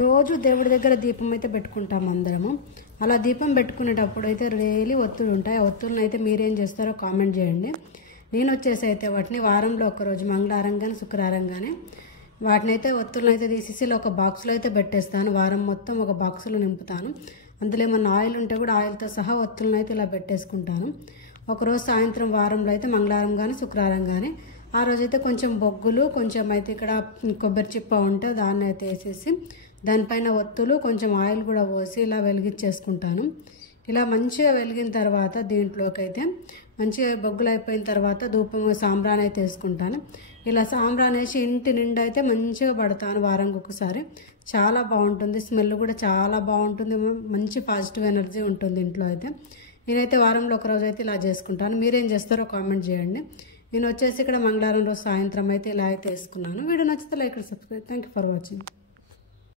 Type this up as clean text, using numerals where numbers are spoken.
రోజు దేవుడి దగ్గర దీపం అయితే పెట్టుకుంటాం అందరము. అలా దీపం పెట్టుకునేటప్పుడు అయితే డైలీ ఒత్తులు ఉంటాయి. ఆ ఒత్తులను అయితే మీరేం చేస్తారో కామెంట్ చేయండి. నేను వచ్చేసి అయితే వాటిని వారంలో ఒకరోజు మంగళవారం కానీ శుక్రవారం కానీ వాటిని అయితే ఒత్తులను అయితే తీసేసి ఒక బాక్స్లో అయితే పెట్టేస్తాను. వారం మొత్తం ఒక బాక్సులో నింపుతాను. అందులో ఏమన్నా ఆయిల్ ఉంటే కూడా ఆయిల్తో సహా ఒత్తులను అయితే ఇలా పెట్టేసుకుంటాను. ఒకరోజు సాయంత్రం వారంలో అయితే మంగళవారం కానీ శుక్రవారం కానీ ఆ రోజైతే కొంచెం బొగ్గులు కొంచెం అయితే ఇక్కడ కొబ్బరి చిప్ప ఉంటే దాన్ని అయితే వేసేసి దానిపైన ఒత్తులు కొంచెం ఆయిల్ కూడా పోసి ఇలా వెలిగించేసుకుంటాను. ఇలా మంచిగా వెలిగిన తర్వాత దీంట్లోకి అయితే మంచిగా బొగ్గులు అయిపోయిన తర్వాత ధూపం సాంబ్రాన్ అయితే వేసుకుంటాను. ఇలా సాంబ్రాన్ వేసి ఇంటి నిండా అయితే మంచిగా పడతాను వారంకి ఒకసారి. చాలా బాగుంటుంది, స్మెల్ కూడా చాలా బాగుంటుంది, మంచి పాజిటివ్ ఎనర్జీ ఉంటుంది ఇంట్లో అయితే. నేనైతే వారంలో ఒకరోజు అయితే ఇలా చేసుకుంటాను. మీరేం చేస్తారో కామెంట్ చేయండి. నేను వచ్చేసి ఇక్కడ మంగళవారం రోజు సాయంత్రం అయితే ఇలా అయితే వేసుకున్నాను. వీడియో నచ్చితే like subscribe. Thank you for watching.